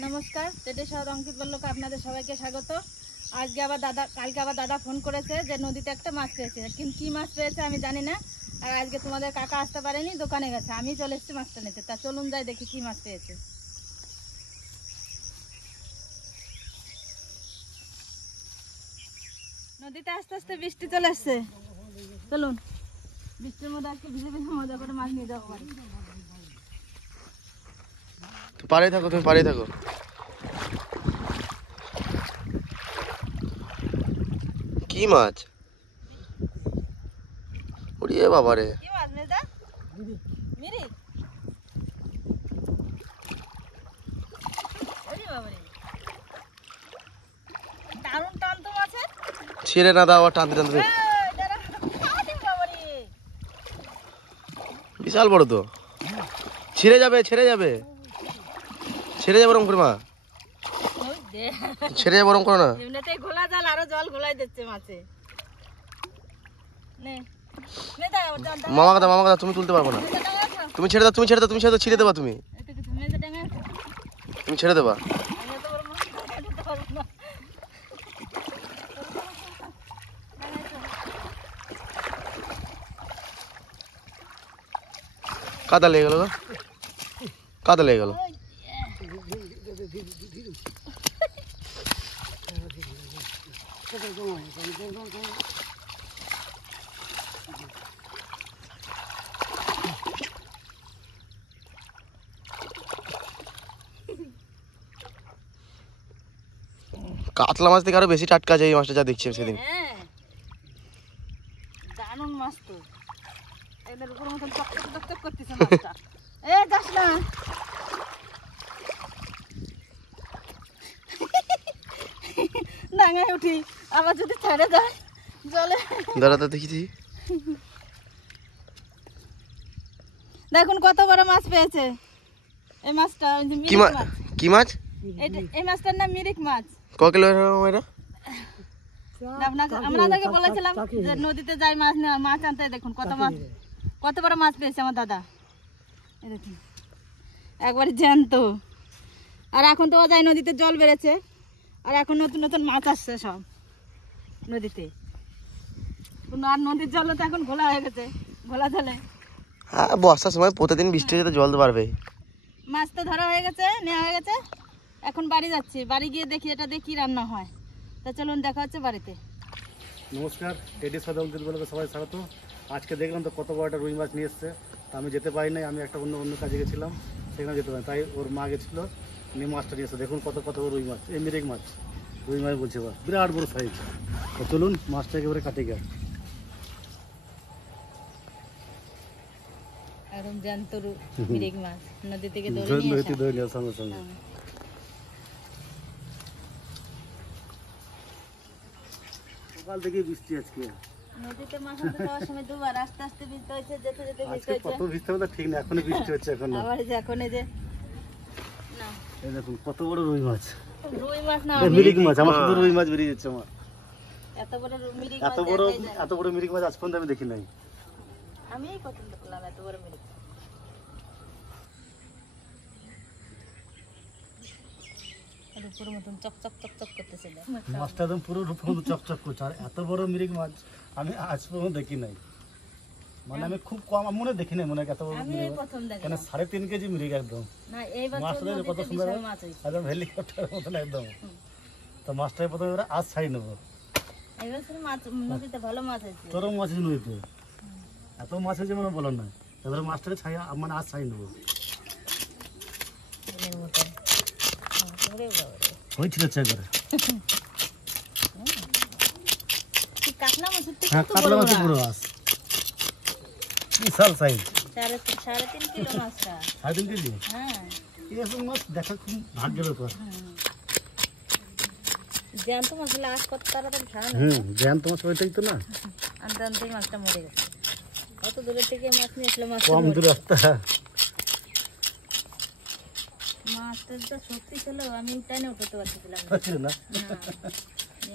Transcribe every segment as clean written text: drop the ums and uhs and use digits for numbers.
নমস্কার, টেডি শহর অঙ্কিত বল্লভকে আপনাদের সবাইকে স্বাগত। কালকে আবার দাদা ফোন করেছে যে নদীতে একটা মাছ পেয়েছে, কিন্তু কি মাছ পেয়েছে আমি জানি না। আর আজকে তোমাদের কাকা আসতে পারেনি, দোকানে গেছে, আমি চলে এসেছি মাছটা নিতে। তা চলুন যাই দেখি কি মাছ পেয়েছে। নদীতে আস্তে আস্তে বৃষ্টি চলে এসছে, চলুন বৃষ্টির মধ্যে আজকে ভিজে ভিজে মজা করে মাছ নিয়ে যাবো বাড়ি। পারে থাকো, তুমি পারে থাকো। কি মাছ? ওরে বাবা রে, কি মাছ মেজদা? মিরি। ওরে বাবা রে, দারুণ টান তো মাছের। ছিঁড়ে না দাও, আবার টানতে টানতে। বিশাল বড় তো, ছিঁড়ে যাবে ছেড়ে যাবে ছেড়ে যাবে ওরম করে মা, ছেড়ে যাবে ওরম করো না। এমনিতেই ঘোলা জাল, আরো জল ঘোলাই দিচ্ছে মাছে। নে নে দাও দাও দাও। মামা কথা তুমি তুলতে পারবো না। তুমি ছেড়ে দাও, তুমি ছেড়ে দাও, তুমি ছেড়ে দাও, ছিঁড়ে দেবা তুমি, এটা কি তুমি যে ডাঙা আছে? তুমি ছেড়ে দেবা। আমি তো বড় মাছ ধরতে পারবো না। কাদা লেগে গেল, কাদা লেগে গেল। কাতলা মাছ থেকে আরো বেশি টাটকা আছে এই মাছটা, যা দেখছি সেদিন। হ্যাঁ, দারুণ মাছ তো, এদের উপর মতন চকচক চকচক করতেছে মাছটা। এ যাস না, ডাঙায় উঠি, আবার যদি ছেড়ে যায় জলে। দাঁড়াতে দেখি দেখুন কত বড় মাছ পেয়েছে। এই মাছটা কি মাছ? কি মাছ? এই মাছটার নাম মিরিক মাছ। ক কিলো এটা? আপনাদেরকে বলেছিলাম যে নদীতে যাই মাছ আনতে। দেখুন কত বড় মাছ পেয়েছে আমার দাদা। এই দেখুন একবারে জ্যান্ত। আর এখন তো যাই নদীতে জল বেড়েছে, আর এখন নতুন নতুন মাছ আসছে সব নদীতে। আর নদীর জল তো এখন ঘোলা হয়ে গেছে, ঘোলা জলে। হ্যাঁ, বর্ষার সময় প্রতিদিন বৃষ্টি হয়ে যেতে জল তো বাড়বে। মাছ তো ধরা হয়ে গেছে, নেওয়া হয়ে গেছে। এখন বাড়ি যাচ্ছি, বাড়ি গিয়ে দেখি এটা দিয়ে কী রান্না হয়। তা চলুন দেখা হচ্ছে বাড়িতে। নমস্কার, টেডি শহর অঙ্কিত বল্লভকে সবাই স্বাগত। আজকে দেখলাম তো কত বড় একটা রুই মাছ নিয়ে এসছে। তা আমি যেতে পারি নাই, আমি একটা অন্য কাজে গেছিলাম, সেখানে যেতে পারি। তাই ওর মা গেছিলো, নিয়ে মাছটা নিয়ে এসছে। দেখুন কত বড় রুই মাছ, এই মিরিক মাছ, রুই মাছ বলছে বা বিরাট বড় সাইজ। তো চলুন মাছটা একেবারে কাটি গা। একদম জ্যান্ত মিরিক মাছ নদী থেকে ধরে নিয়ে আসা। সঙ্গে সঙ্গে সকাল থেকে বৃষ্টি আজকে। নদীতে মাছ আনতে যাওয়ার সময় দুবার আস্তে আস্তে ভিজতে হয়েছে, যেতে যেতে ভিজতে আজকে হয়েছে। কত বৃষ্টি হবে ঠিক না, এখনো বৃষ্টি হচ্ছে এখন। আবার এই যে এখন এই যে না, এই দেখুন কত বড় রুই মাছ, রুই মাছ না মিরিক মাছ। আমার শুধু রুই মাছ বেরিয়ে যাচ্ছে। আমার এত বড় মিরিক মাছ এত বড় মিরিক মাছ আজ পর্যন্ত আমি দেখি নাই। আমি পছন্দ করলাম এত বড় মিরিক। রূপোর মতন চকচক চকচক করতেছে। মাছটা একদম পুরো রূপোর মতো চকচক করছে। আর এত বড় মিরিক মাছ আমি আজ পর্যন্ত দেখি নাই। মানে আমি খুব কম মনে দেখি নাই, মনে হয় এত বড় মিরিক মাছ। কেন 3.5 কেজি মিরিক একদম। না এই বছর কত সুন্দর মাছ হইছে, একদম হেলিকপ্টারের মতন একদম। তো মাছটাই প্রথমে এবারে আজ ছাড়ি নেবো। এই বছর মাছ নদীতে ভালো মাছ হয়েছে, চরম মাছ হয়েছে নদীতে, এত মাছ হয়েছে মানে বলার না। এবারে মাছটাকে ছাড়ি, মানে আজ ছাড়ি নেবো। হয়েছিল একবারে। কাতলা মাছ, হ্যাঁ, কাতলা মাছের পুরো মাছ, বিশাল সাইজ। 3.5 কিলো মাছটা। 3.5 কেজি? হ্যাঁ, এরকম মাছ দেখা খুব ভাগ্যের ব্যাপার। জ্যান্ত মাছ হলে আজ কত তাড়াতাড়ি খাওয়া না। জ্যান্ত মাছ ওইটাই তো না, আনতে আনতেই মাছটা মরে গেছে। কত দূরের থেকে মাছ নিয়ে আসলে মাছ কম দূর রাস্তা। মাছটা যা শক্তি ছিল, আমি টাইনে উঠাতে পারছিলাম না।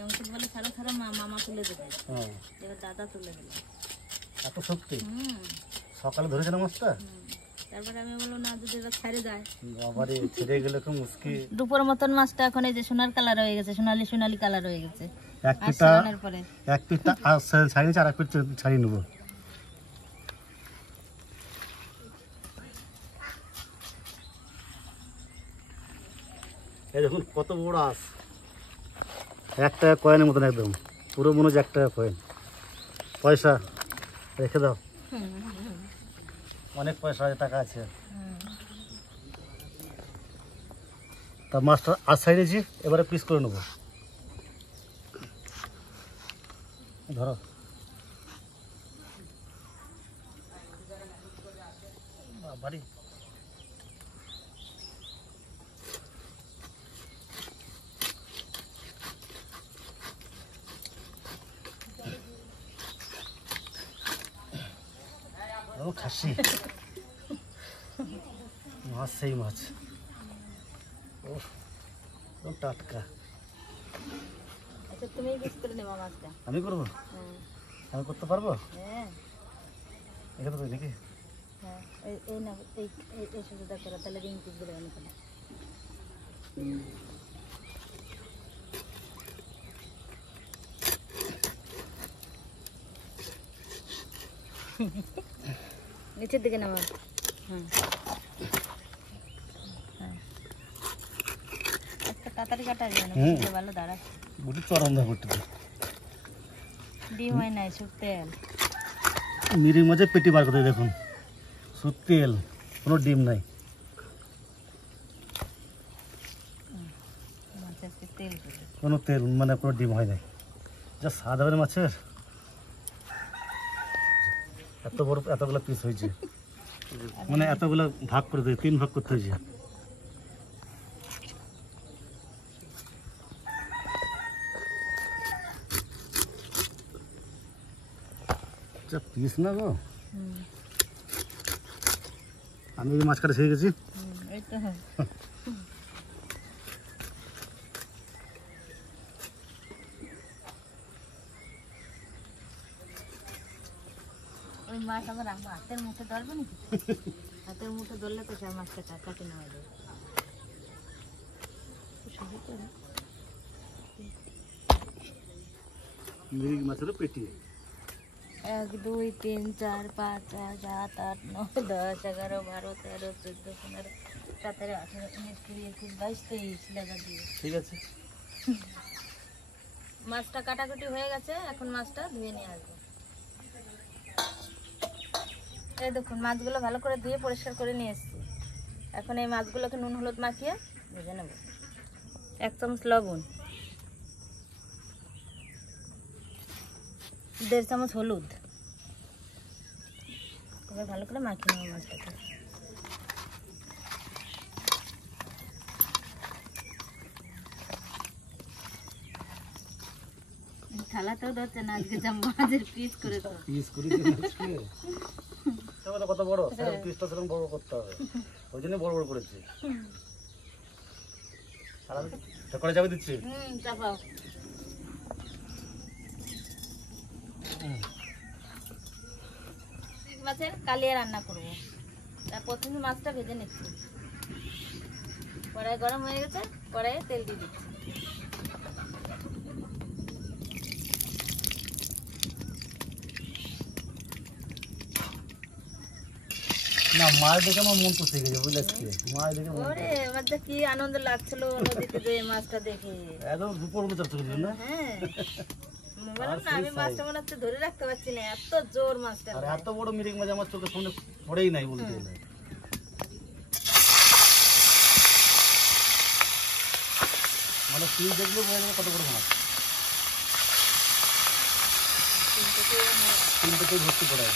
অঙ্কিত বলে ছাড়া ছাড়া মামা তুলে দেবে, এবার দাদা তুলে দিল। এত শক্তি। সকালে ধরেছিল মাছটা, তারপরে আমি বললাম না যদি এবার ছেড়ে যায়, আবার ছেড়ে গেলে খুব মুশকিল। দুপুর মতন মাছটা এখন এই যে সোনার কালার হয়ে গেছে, সোনালি সোনালি কালার হয়ে গেছে। এক আর পিঠটা সারানোর পরে এক পিঠটা ছাড়িয়ে নিচ্ছে, আর এক পিঠ ছাড়িয়ে নেবো। এই দেখুন কত বড় আঁশ, 1 টাকা কয়েনের মতন একদম, পুরো মনে হচ্ছে 1 টাকা কয়েন। পয়সা রেখে দাও, অনেক পয়সা টাকা আছে। তা মাছটা আজ ছাড়িয়েছি, এবারে পিস করে নেবো। ধরো বাড়ি খাসি মাছ, সেই মাছ টাটকা। আচ্ছা তুমি পিস করে নেবা মাছটা। আমি করবো? হ্যাঁ আমি করতে পারবো? হ্যাঁ এটা তো নাকি হ্যাঁ, এই না এই সুবিধা করে তাহলে রিং পিস দিলে আমি করে। নিচের দিকে নামা। হ্যাঁ একটা তাড়াতাড়ি কাটা যায় না, ভালো দাঁড়া। বুঝি চরম দা করতে ডিম হয় নাই, শুক তেল। মিরির মাঝে পেটি বার করতে দেখুন, শুধু তেল, কোনো ডিম নাই। তেল কোনো তেল মানে কোনো ডিম হয় নাই, যা স্বাদ হবে মাছের। এত বড় এতগুলো পিস হয়েছে, মানে এতগুলো ভাগ করে দেয়, 3 ভাগ করতে হয়েছে। পিস না গো, আমি এই মাছ কাটা শিখে গেছি। এই তো ওই মাছ আমার হাতের মুখে ধরবে নাকি? হাতের মুখে ধরলে তো সব মাছটা কাটে নেওয়া যাবে। মিরিক মাছেরও পেটি। 1 2 3 4 5 6 7 8 9 10 11 12 13 14 15 17 18 19 20 21 22 23 লাগা দিয়ে। ঠিক আছে, মাছটা কাটাকুটি হয়ে গেছে, এখন মাছটা ধুয়ে নিয়ে আসবো। এই দেখুন মাছগুলো ভালো করে ধুয়ে পরিষ্কার করে নিয়ে এসেছি। এখন এই মাছগুলোকে নুন হলুদ মাখিয়ে ভেজে নেব। 1 চামচ লবণ, 1.5 চামচ হলুদ, এবার ভালো করে মাখিয়ে নেব মাছটাকে। থালাতেও ধরছে না, আজকে যা মাছের পিস করে তো পিস করে কত বড়, পিসটা সেরকম বড় করতে হবে, ওই জন্য বড় বড় করেছি। করে যাবে দিচ্ছি, চাপাও। মাছের কালিয়া রান্না করবো, তার প্রথমে মাছটা ভেজে নিচ্ছি। কড়াই গরম হয়ে গেছে, কড়াইয়ে তেল দিয়ে দিচ্ছি। না মাছ দেখে আমার মন খুশি হয়ে গেছে, বুঝলে মাছ দেখে ওরে এবার তো কি আনন্দ লাগছিল নদীতে যে মাছটা দেখে, একদম দুপুর মতো চাষ করছিল না। হ্যাঁ বললাম না আমি মাছটা মনে হচ্ছে ধরে রাখতে পারছি না, এত জোর মাছটা। আর এত বড় মিরিক মাছ আমার চোখের সামনে পড়েই নাই বলতে গেলে। মানে তুই দেখলে বোঝা যাবে কত বড় মাছ, 3 থেকে ভর্তি পড়ে।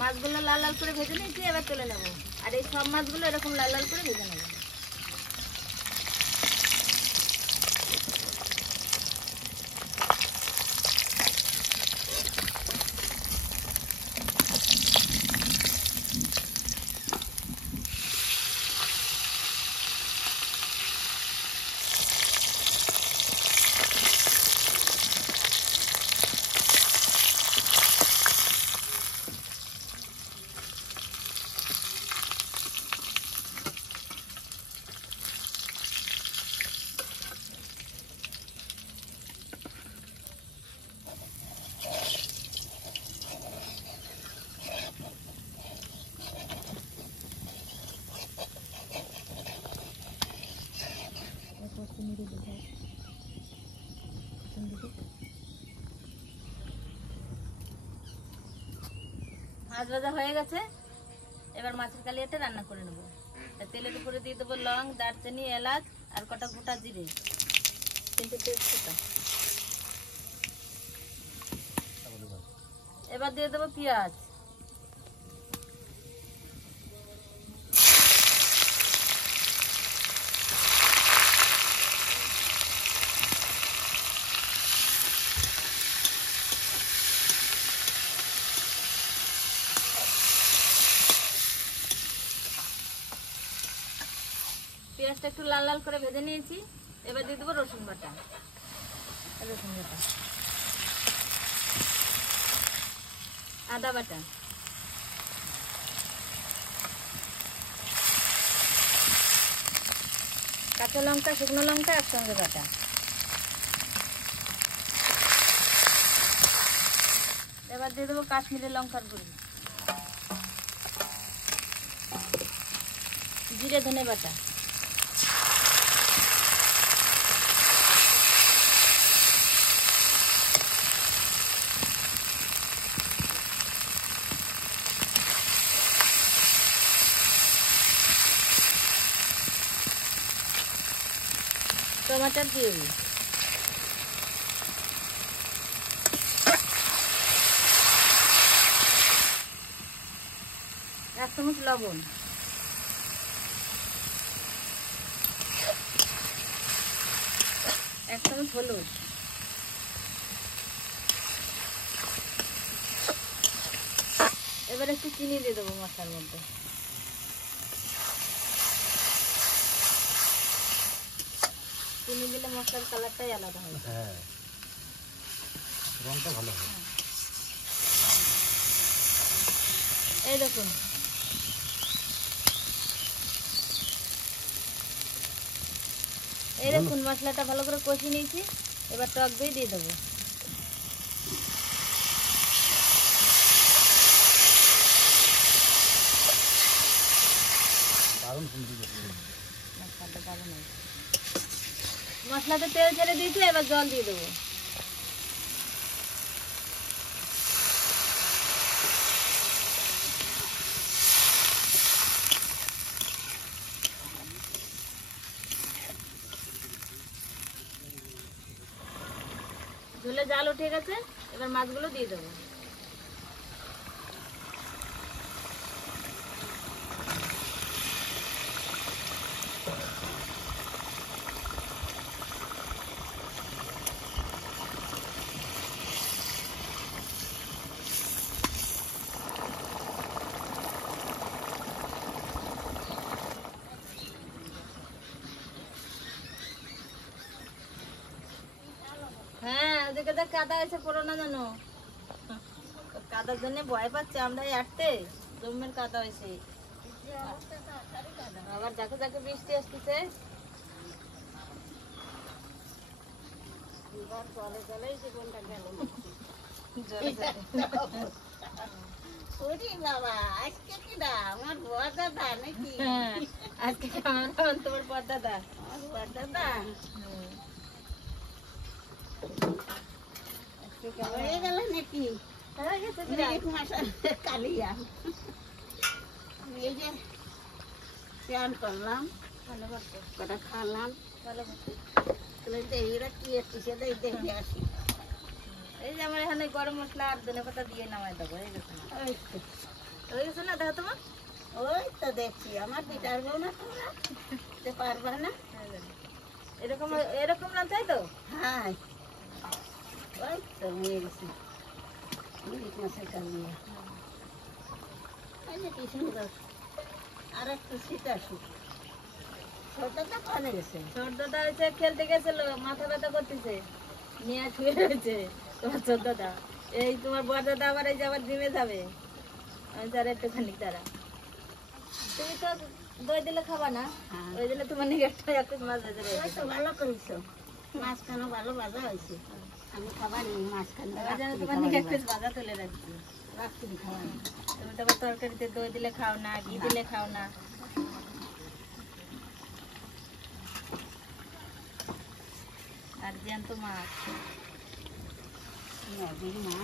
মাছগুলো লাল লাল করে ভেজে নিয়েছি, এবার তুলে নেব। আর এই সব মাছগুলো এরকম লাল লাল করে ভেজে নেব। মাছ ভাজা হয়ে গেছে, এবার মাছের কালিয়াটা রান্না করে নেবো। তেলের উপরে দিয়ে দেবো লং, দারচিনি, এলাচ আর কটা গোটা জিরে, 3টে তেজপাতা। এবার দিয়ে দেবো পেঁয়াজ, পেঁয়াজটা একটু লাল লাল করে ভেজে নিয়েছি। এবার দিয়ে দেবো রসুন বাটা, আদা বাটা, কাঁচা লঙ্কা, শুকনো লঙ্কা একসঙ্গে বাটা। এবার দিয়ে দেবো কাশ্মীরি লঙ্কার গুঁড়ি, জিরে ধনে বাটা, টমাটার দিয়ে দিই, 1 চামচ লবণ, 1 চামচ হলুদ, এবার একটু চিনি দিয়ে দেবো মশলার মধ্যে। চিনি দিলে মশলার কালারটাই আলাদা হবে। হ্যাঁ, রংটা ভালো হয়। এই দেখুন, মশলাটা ভালো করে কষিয়ে নিয়েছি। এবার টক দই দিয়ে দেবো। মশলাতে তেল ছেড়ে দিয়েছি, এবার জল দিয়ে দেবো। ঝোলে জাল উঠে গেছে, এবার মাছগুলো দিয়ে দেবো। হ্যাঁ, ওদিকে দেখ কাদা এসে পড়ো না জানো, কাদার জন্য ভয় পাচ্ছে আমরা আটতে, জমের কাদা হয়েছে। আবার যাকে যাকে বৃষ্টি আসতেছে। চলে চলেই জীবনটা গেল জলে জলে। ওরে বাবা, আজকে কি না আমার বড় দাদা নাকি? হ্যাঁ, আজকে আমার তোমার পর্দাদা। আমার বড় দাদা হয়ে গেল নাকি? হয়ে গেছে বিরাট। এক মাস কালিয়া। এই যে স্নান করলাম, ভালো করছো, কটা খালাম, ভালো করছো। তাহলে এরা কি এসছে দেখে আসি। এই যে আমার এখানে গরম মশলা আর ধনে পাতা দিয়ে নামাই দেবো। হয়ে গেছে না? ওই তো, হয়ে গেছে না? দেখো তোমার। ওই তো দেখছি আমার বিটার বউ না তোমরা দিতে পারবা না। এরকম এরকম না, তাই তো? হ্যাঁ, ওই তো হয়ে গেছে মিনিট মাসের কালিয়া। এই যে কি সুন্দর, আর একটু শীত আসুক। ছোটটা পানে গেছে। ছোটদাদা হয়েছে খেলতে গেছিল, মাথা ব্যথা করতেছে, নিয়ে শুয়ে রয়েছে তোমার ছোটদাদা। এই তোমার বড় দাদা আবার এই যে আবার জিমে যাবে। আমি তার একটুখানি তারা। তুমি তো দই দিলে খাবা না, হ্যাঁ, ওই জন্য তোমার নিয়ে একটা মাছ ভেজে ওই রয়েছে। তো ভালো করেছো, মাঝখানে ভালো ভাজা হয়েছে। আমি খাবার নেই মাঝখানে, ওই জন্য তোমার নিয়ে একটা ভাজা তুলে রাখছি। রাত্রি খাবার নেই। তুমি তো আবার তরকারিতে দই দিলে খাও না, ঘি দিলে খাও না। আর জ্যান্ত মাছ। নদীর মাছ।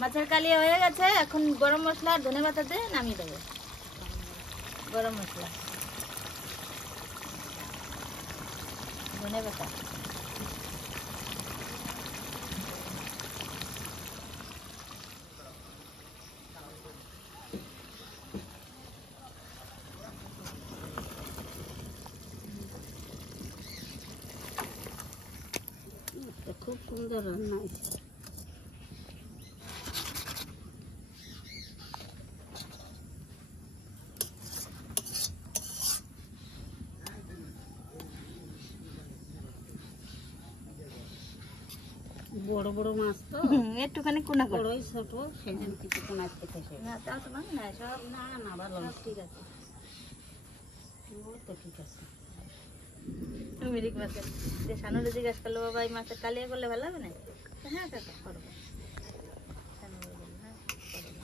মাছের কালিয়া হয়ে গেছে, এখন গরম মশলা আর ধনে পাতা দিয়ে নামিয়ে দেবো। গরম মশলা, ধনে পাতা, খুব সুন্দর রান্না হয়েছে। বড় বড় মাছ তো, একটুখানি কোনা করো। বড়ই ছোট, সেদিন কিছু কোন আজকে থেকে না তাও তো ভালো না, সব না না ভালো না। সব ঠিক আছে। ও তো ঠিক আছে। মিরিক মাছের যে সানুরে জিজ্ঞাসা করলো, বাবা এই মাছের কালিয়া করলে ভালো হবে না? হ্যাঁ কাকা করবো। সানুরে বললো, হ্যাঁ করবো।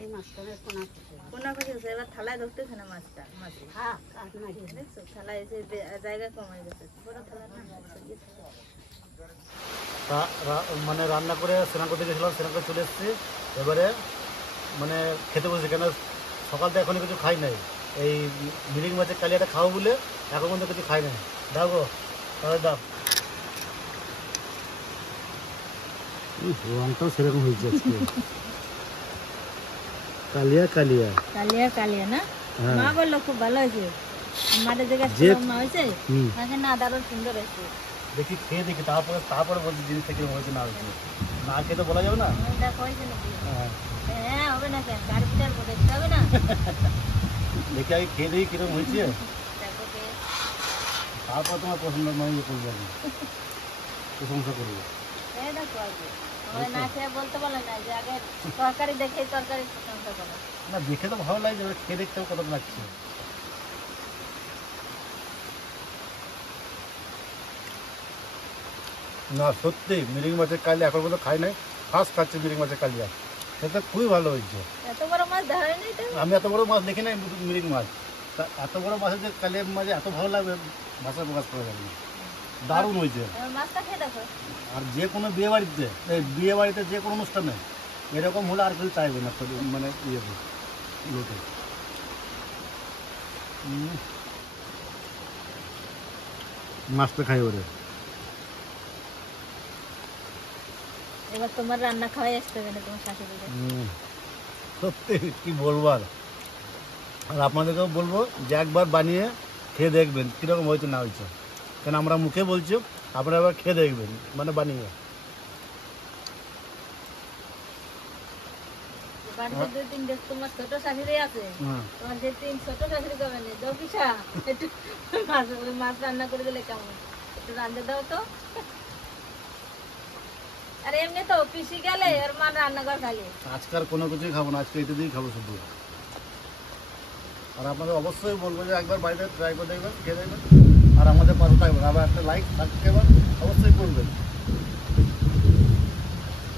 এই মাছখানের কোন আছে? কোনা করছে, এবার থালায় ধরতেছে না মাছটা। মাছ হ্যাঁ, কাঠ মারিয়ে দে। দেখছো, থালায় এসে জায়গা কমে গেছে, বড় থালা না। মানে রান্না করে স্নান করতে গেছিলাম, স্নান করে চলে এসেছি। এবারে মানে খেতে বসেছি, কেন সকালটা এখনো কিছু খাই নাই। এই মিরিং মাছের কালিয়াটা খাবো বলে এখন পর্যন্ত কিছু খাই নাই। দাও গো, তাহলে দাও। রংটাও সেরকম হয়েছে আজকে। কালিয়া কালিয়া কালিয়া কালিয়া না, হ্যাঁ। মা বললো খুব ভালো হয়েছে। মাঠে জিজ্ঞাসা যে- করলাম, মা হয়েছে? হুম। আগে না, দারুণ সুন্দর হয়েছে। দেখি খেয়ে দেখি, তারপরে বলছি জিনিসটা কিরকম হয়েছে না হয়েছে। না খেয়ে তো বলা যাবে না। দেখো হয়েছে নাকি? হ্যাঁ, হ্যাঁ হবে না কেন, গাড়ি পিটার দেখতে হবে না। দেখি আগে খেয়ে দেখি কিরকম হয়েছে, দেখো কে তারপর তোমার পছন্দ নয় করবো, আমি প্রশংসা করবো। এই দেখো আগে সবাই না খেয়ে বলতে বলে না যে আগে তরকারি দেখে তরকারি প্রশংসা করো। না দেখে তো ভালো লাগছে, এবার খেয়ে দেখতে হবে কত লাগছে। না সত্যি মিরিং মাছের কালিয়া এখন পর্যন্ত খাই নাই, ফার্স্ট খাচ্ছি মিরিং মাছের কালিয়া। সেটা খুবই ভালো হয়েছে। এত বড় মাছ ধরে নেই তো। আমি এত বড় মাছ দেখি নাই, মিরিং মাছ। তা এত বড় মাছের যে কালিয়া মাছ এত ভালো লাগবে ভাষায় প্রকাশ করা যাবে না। দারুণ হয়েছে। এবার মাছটা খেয়ে দেখো। আর যে কোনো বিয়ে বাড়িতে যে কোনো অনুষ্ঠানে এরকম হলে আর কিছু চাইবে না, মানে ইয়েতে লোকে। মাছটা খাই ওরে। এবার তোমার রান্না খাওয়াই আসতে হবে না তোমার শাশুড়িকে। সত্যি কি বলবো। আর আপনাদেরকেও বলবো যে একবার বানিয়ে খেয়ে দেখবেন কীরকম হয়েছে না হয়েছে। কেন আমরা মুখে বলছি, আপনারা আবার খেয়ে দেখবেন, মানে বানিয়ে। বাড়িতে দুই তিনটে তোমার ছোট শাশুড়ি আছে, হ্যাঁ, তোমার যে তিন ছোট শাশুড়ি কবে নেই জকিসা, একটু মাছ রান্না করে দিলে কেমন, একটু রান্না দাও তো। আর এমনি তো পিসি গেলে আর মা রান্নাঘর খালি। আজকাল কোনো কিছুই খাবো না, আজকে এটা দিয়েই খাবো শুধু। আর আপনাদের অবশ্যই বলবো যে একবার বাড়িতে ট্রাই করে দেখবেন, খেয়ে দেখবেন, আর আমাদের পাশে থাকবেন। আবার একটা লাইক সাবস্ক্রাইব অবশ্যই করবেন।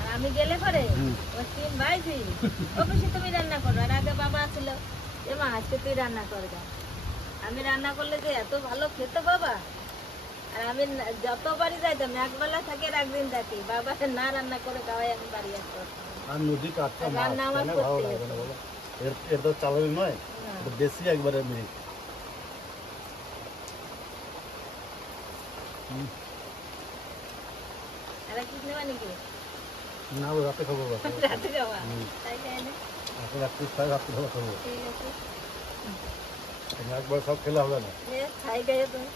আর আমি গেলে পরে হুম। ও তিন ভাই তুই অবশ্যই তুমি রান্না করো। আর আগে বাবা আসছিল, এ মা আজকে তুই রান্না করবে। আমি রান্না করলে যে এত ভালো খেতে বাবা। আর আমি যতবারই যাইতাম, একবেলা থাকি আর একদিন থাকি, বাবা না রান্না করে খাওয়াই আমি বাড়ি আসতে পারতাম না। আর নদী কাটটা মাছ রান্না আমার কেন ভালো করতে লাগবে না হতো। বলো? এর তো চালানি নয়, না। এটা দেশি একবারে মিরিক। আর কিছু নেবা নাকি? না রাতে খাবো রাতে। রাতে খাওয়া? হুম। তাই খাই না? এখন রাত্রি খাই, রাত্রি খাবো খাবো। ঠিক আছে। একবার সব খেলে হবে না। খাই খাই তুমি।